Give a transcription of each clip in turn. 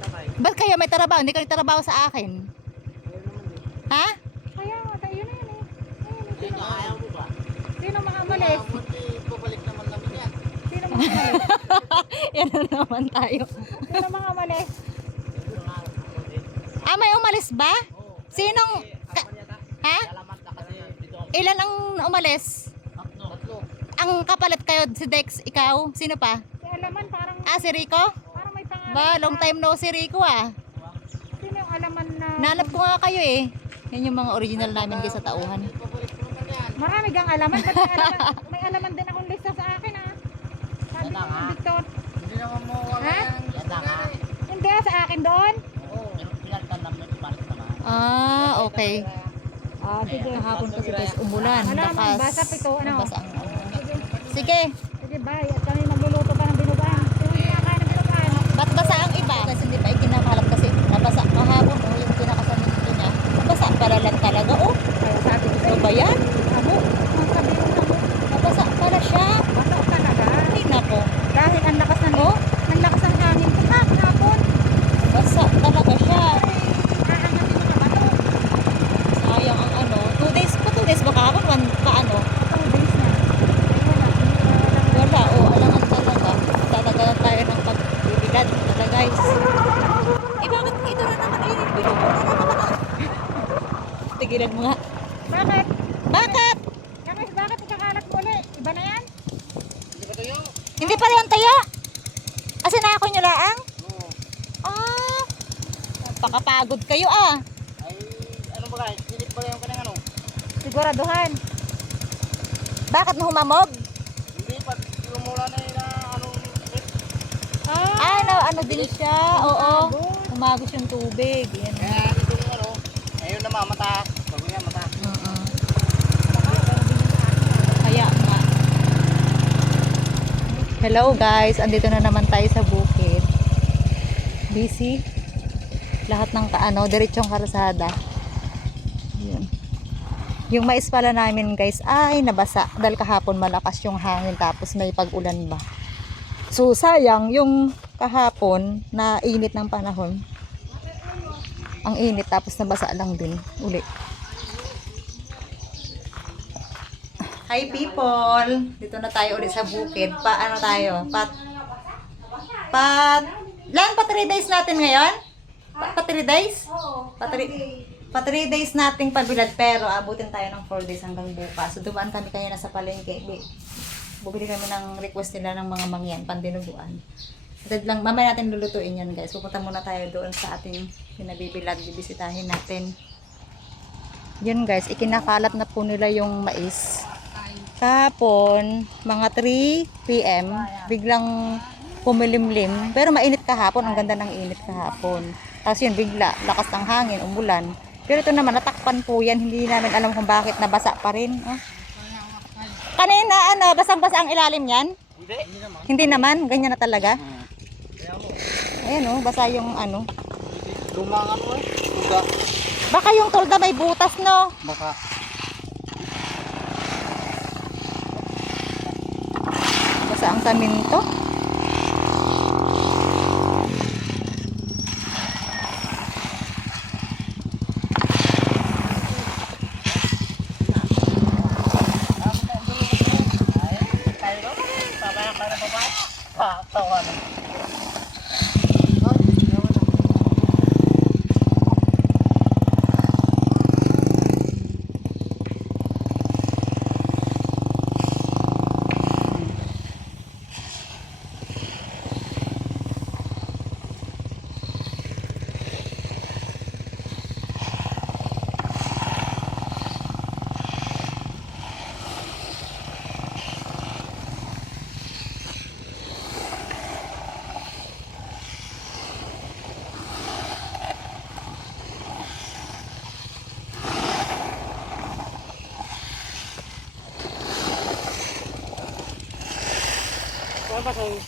tatay. Ba't kayo may trabaho? Hindi kayo trabaho sa akin. Ha? Kaya tayo na yun eh. Ayun, ka ayaw mo ba? Sino? Buti pabalik naman namin yan. Sino mga umalis? Yan na naman tayo. Sino mga umalis? Ah, may umalis ba? Sinong... ka- ha? Ilan ang umalis? Ang kapalit kayo, si Dex, ikaw? Sino pa? Si Alaman parang, Ah, si Rico? parang may pangalan. Ba, long time no si Rico ah. Sino yung Alaman na? Nanap ko nga kayo eh. Yan yung mga original namin guys sa tauhan. Marami kang Alaman. Ba't may Alaman? May Alaman din akong lista sa akin ah. Sabi ko, nga. Victor. Hindi naman mo wala yan. Hindi, sa akin doon. Oo. Ah, okay. Ah, sige. Kahapon kasi guys umulan. Alam, Lakas. basa pito, ano? Ang ano. Sige. Sige, bye. At kami magluluto pa ng binugaan. Sino yung kinakain ng binugaan? Ba't basa ang iba? Kasi hindi pa ikinakalat kasi nabasa kahapon oh, yung pinakasamin nito niya. Nabasa pala lang talaga oh. Kaya sabi ko Ano ba yan? amo. Ang sabi ko amo. Nabasa pala siya. Bato talaga. Ay nako. Dahil ang lakas ng Oh? ang lakas ng hangin. Ha, hapon. Basa talaga siya. Aangat yung mga bato. Sayang ang ano. Two days pa, two days ba kahapon? One, paano? Two days na. Ay, wala. Wala lang. Wala, o oh, alangan talaga. Tatagalan tayo ng pagbibilad. Talaga guys. Eh bakit ito na naman eh? Binubo na naman ah. Tigilan mo nga. Bakit? Bakit? Kamis, bakit ikakalat mo ulit? Iba na yan? Hindi ba tayo? Hindi pa rin taya. Kasi na ako nyo laang? Oo. Ah. Pakapagod kayo ah. Ay, ano ba guys? Silip pala yung kanyang ano? Siguraduhan. Bakit na humamog? Hindi, pag lumula na yun na ano, Ah, Ah, na, ano din siya. Oo. Umagos. Umagos yung tubig. Yan. kaya ito yung ano, ayun na mamata. Bago yan, mata. Mm-mm. Kaya nga. Hello guys, andito na naman tayo sa bukid. Busy. Lahat ng kaano, diretsong karsada. Yun. Yung mais pala namin guys, ay nabasa. Dahil kahapon malakas yung hangin tapos may pag-ulan ba. So sayang yung kahapon na init ng panahon. Ang init tapos nabasa lang din uli. Hi people! Dito na tayo ulit sa bukid. Paano tayo? Pat... Pat... Lan pa 3 days natin ngayon? Pa, pa 3 days? Oo. Pa 3 pa 3 days nating pabilad pero abutin tayo ng 4 days hanggang bukas. So dumaan kami kanina sa palengke. Bumili kami ng request nila ng mga mangyan, pandinuguan. Dad lang, mamaya natin lulutuin yan guys. Pupunta muna tayo doon sa ating pinabibilad. Bibisitahin natin. Yun guys, ikinakalat na po nila yung mais. Kahapon, mga 3 p.m., biglang pumilimlim. Pero mainit kahapon, ang ganda ng init kahapon. Tapos yun, bigla, lakas ng hangin, umulan. Pero ito naman, natakpan po yan. Hindi namin alam kung bakit nabasa pa rin. Oh. Kanina, ano, basang-basa ang ilalim yan? Hindi. Hindi naman. Ganyan na talaga. Mo, Ayan oh, basa yung ano. lumang ano eh. Baka yung tolda may butas, no? Baka. Ang saminto. Kaya ba tayo?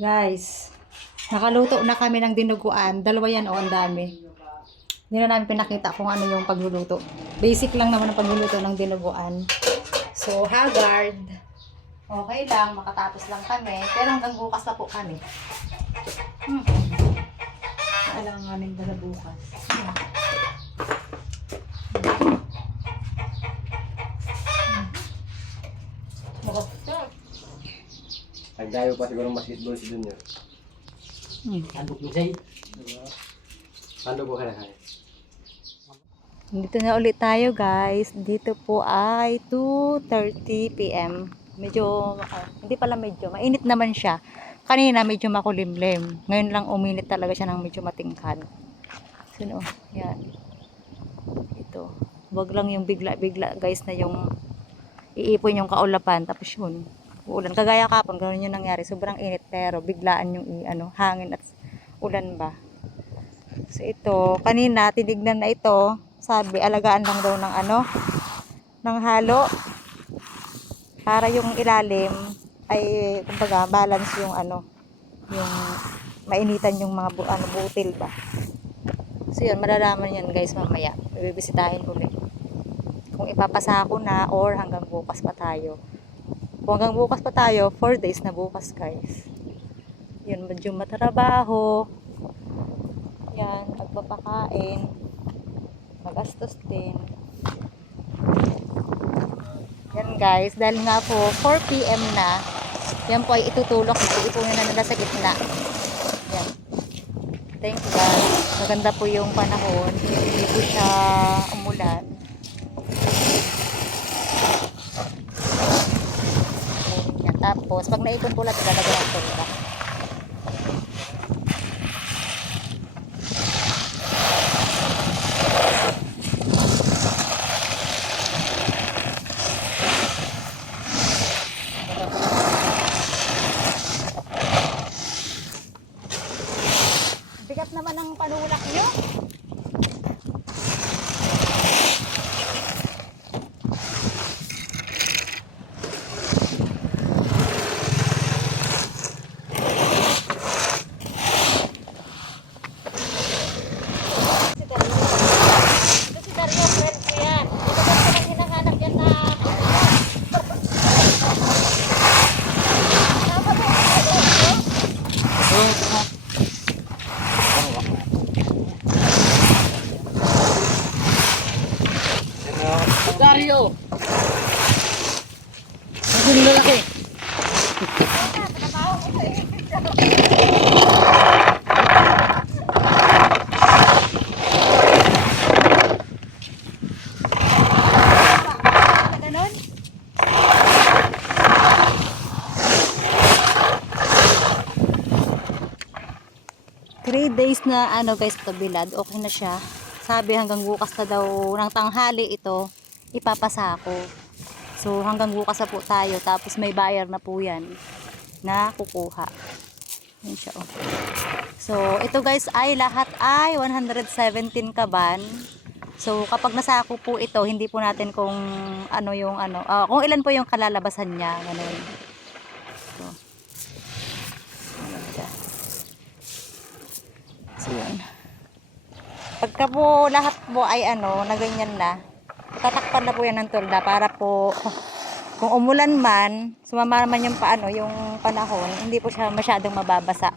Guys, nakaluto na kami ng dinuguan. Dalawa yan o, ang dami. Hindi na namin pinakita kung ano yung pagluluto. Basic lang naman ang pagluluto ng dinuguan. So, haggard. Okay lang, makatapos lang kami. Pero hanggang bukas na po kami. Hmm. Alanganin ba na bukas? Hmm. Nagdayo pa siguro basketball si Junior. Hmm. Ano po siya? Po kaya kaya? Dito na ulit tayo guys. Dito po ay 2.30 p.m. Medyo, ah, hindi pala medyo, mainit naman siya. Kanina medyo makulimlim. Ngayon lang uminit talaga siya ng medyo matingkad. Sino? Yan. Ito. Wag lang yung bigla-bigla guys na yung iipon yung kaulapan. Tapos yun, uulan. Kagaya kapon, ganun yung nangyari. Sobrang init pero biglaan yung ano, hangin at ulan ba. So ito, kanina tinignan na ito. Sabi, alagaan lang daw ng ano, ng halo. Para yung ilalim ay, kumbaga, balance yung ano, yung mainitan yung mga bu ano, butil ba. So yun, malalaman yan guys mamaya. Bibisitahin ulit. Kung ipapasako na or hanggang bukas pa tayo. Kung hanggang bukas pa tayo, 4 days na bukas guys. Yun, medyo matrabaho. Yan, magpapakain. Magastos din. Yan guys, dahil nga po 4 p.m. na, yan po ay itutulok iipunin na nila sa gitna. Yan. Thank God. Maganda po yung panahon. Hindi po siya umulan. Yan. Tapos, pag naipon po lahat, talaga ng tulak. 3 days na ano guys tabilad okay na siya. Sabi hanggang bukas na daw ng tanghali ito ipapasa ako. So hanggang bukas na po tayo. Tapos may buyer na po yan na kukuha. Yun siya oh. so ito guys ay lahat ay 117 kaban. So kapag nasako po ito hindi po natin kung ano yung ano uh, kung ilan po yung kalalabasan niya ganun. So Pagka po lahat po ay ano, na ganyan na, tatakpan na po yan ng tulda para po, kung umulan man, sumama naman yung paano, yung panahon, hindi po siya masyadong mababasa.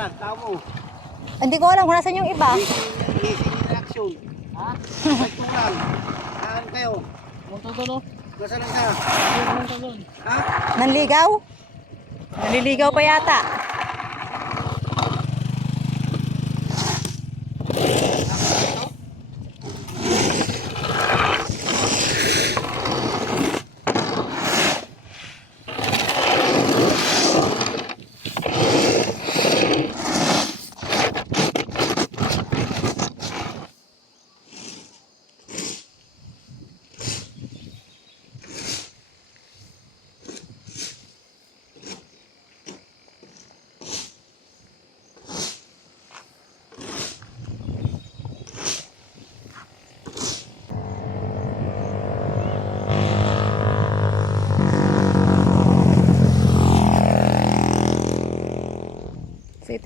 Yan, tamo. Hindi ko alam kung nasan yung iba. Easy in action. Ha? May tulang. Saan kayo? No? Nasaan doon. Ha? Nanligaw? Nanliligaw pa yata.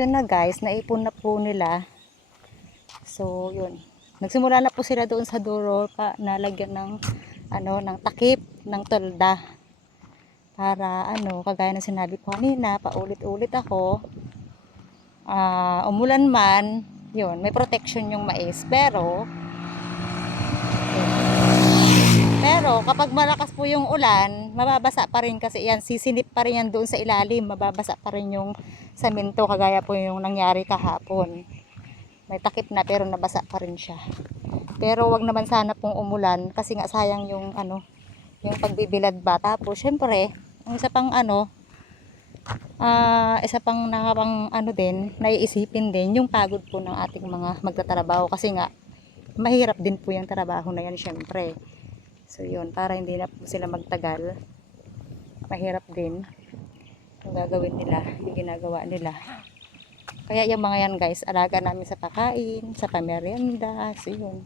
Ito na guys, naipon na po nila. So, yun. Nagsimula na po sila doon sa duro pa nalagyan ng ano, ng takip, ng tolda. Para ano, kagaya ng sinabi ko kanina, paulit-ulit ako. Ah, umulan man, yun, may protection yung mais. Pero, pero kapag malakas po yung ulan, mababasa pa rin kasi yan, sisinip pa rin yan doon sa ilalim, mababasa pa rin yung semento kagaya po yung nangyari kahapon. May takip na pero nabasa pa rin siya. Pero wag naman sana pong umulan kasi nga sayang yung ano, yung pagbibilad ba. Tapos syempre, ang isa pang ano, ah isa pang nakapang ano din, naiisipin din yung pagod po ng ating mga magtatrabaho kasi nga mahirap din po yung trabaho na yan syempre. So yun, para hindi na po sila magtagal. Mahirap din yung gagawin nila, yung ginagawa nila. Kaya yung mga yan guys, alaga namin sa pakain, sa pamerienda, so yun.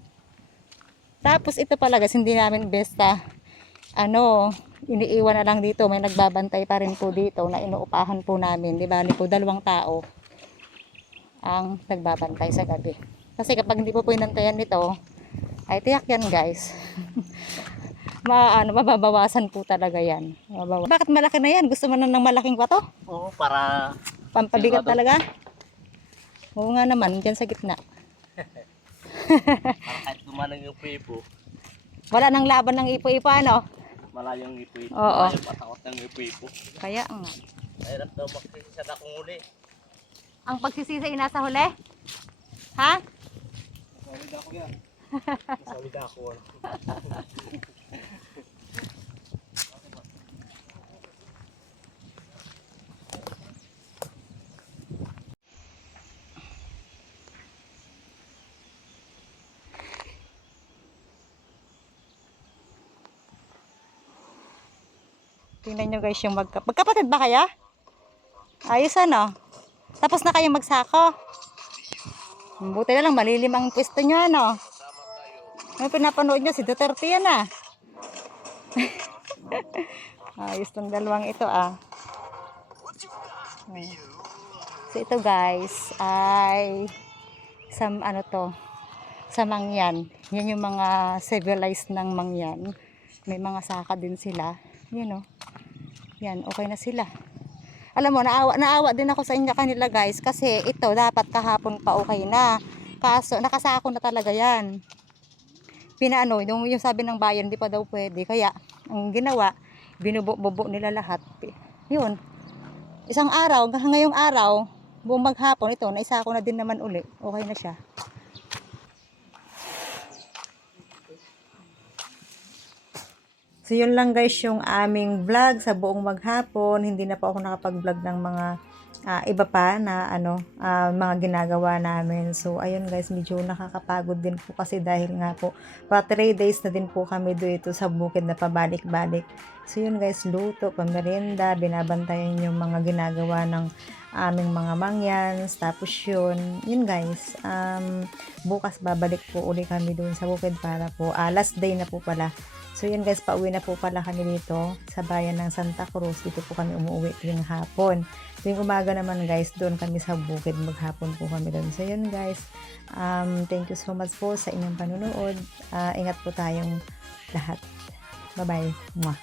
Tapos ito pala guys, hindi namin besta, ano, iniiwan na lang dito, may nagbabantay pa rin po dito na inuupahan po namin, di ba? po dalawang tao ang nagbabantay sa gabi. Kasi kapag hindi po po inantayan nito, ay tiyak yan guys. Ma, ano, mababawasan po talaga yan. Mababawasan. Bakit malaki na yan? Gusto mo na ng malaking kwato? Oo, para Pampabigat talaga? Oo nga naman, dyan sa gitna. para kahit gumanang yung pipo, Wala nang laban ng ipo-ipo ano? malayong ipo-ipo. Oo. Malayong patakot ng ipo-ipo. Kaya nga. Mahirap daw magsisi sa dakong uli. Ang pagsisisa ay nasa huli? Ha? Solid ako yan. Solid ako. Tingnan nyo guys yung magka... Magkapatid ba kaya? Ayos ano? Tapos na kayong magsako? Buti na lang, malilim ang pwesto nyo ano? May pinapanood nyo, si Duterte yan ah. Ayos tong dalawang ito ah. So ito guys ay sa ano to sa mangyan. Yan yung mga civilized ng mangyan. May mga saka din sila. Yan oh. Yan, okay na sila. Alam mo, naawa, naawa din ako sa inyo kanila guys kasi ito dapat kahapon pa okay na. Kaso nakasako na talaga yan. Pinaano, yung, yung sabi ng bayan, di pa daw pwede. Kaya, ang ginawa, binubo nila lahat. Yun. Isang araw, ngayong araw, buong maghapon ito, naisako na din naman uli. Okay na siya. So yun lang guys yung aming vlog sa buong maghapon. Hindi na po ako nakapag-vlog ng mga ah, iba pa na ano, ah, mga ginagawa namin. So ayun guys, medyo nakakapagod din po kasi dahil nga po pa 3 days na din po kami dito sa bukid na pabalik-balik. So yun guys, luto, pamerienda, binabantayan yung mga ginagawa ng aming mga mangyans. Tapos yun, yun guys, um, bukas babalik po uli kami doon sa bukid para po, ah, last day na po pala. So yun guys, pauwi na po pala kami dito sa bayan ng Santa Cruz. Dito po kami umuwi tuwing hapon. Tuwing umaga naman guys, doon kami sa bukid. Maghapon po kami doon. So yun guys, um, thank you so much po sa inyong panunood. Ah, ingat po tayong lahat. Bye-bye. Mwah.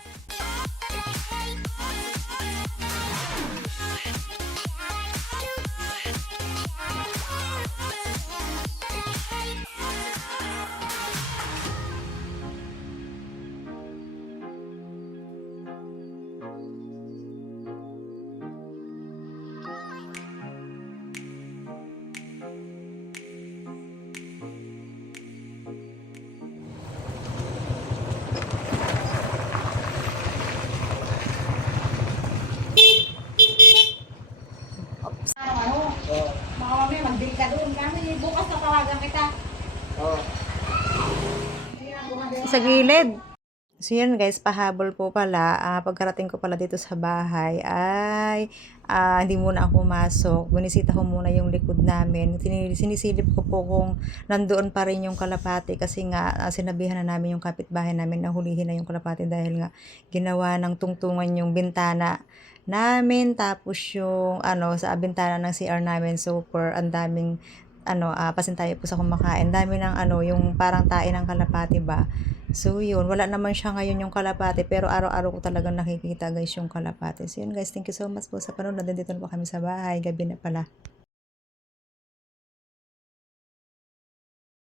Sa gilid. So yun guys, pahabol po pala. Ah, pagkarating ko pala dito sa bahay ay ah, hindi muna ako pumasok. Bunisita ko muna yung likod namin. Sinisilip ko po kung nandoon pa rin yung kalapati kasi nga ah, sinabihan na namin yung kapitbahay namin na hulihin na yung kalapati dahil nga ginawa ng tungtungan yung bintana namin. Tapos yung ano sa bintana ng CR namin super ang daming ano ah pasintayo po sa kumakain. Dami ng ano yung parang tae ng kalapati ba. So yun, wala naman siya ngayon yung kalapati pero araw-araw ko talagang nakikita guys yung kalapati. So yun guys, thank you so much po sa panonood. Nandito na po kami sa bahay, gabi na pala.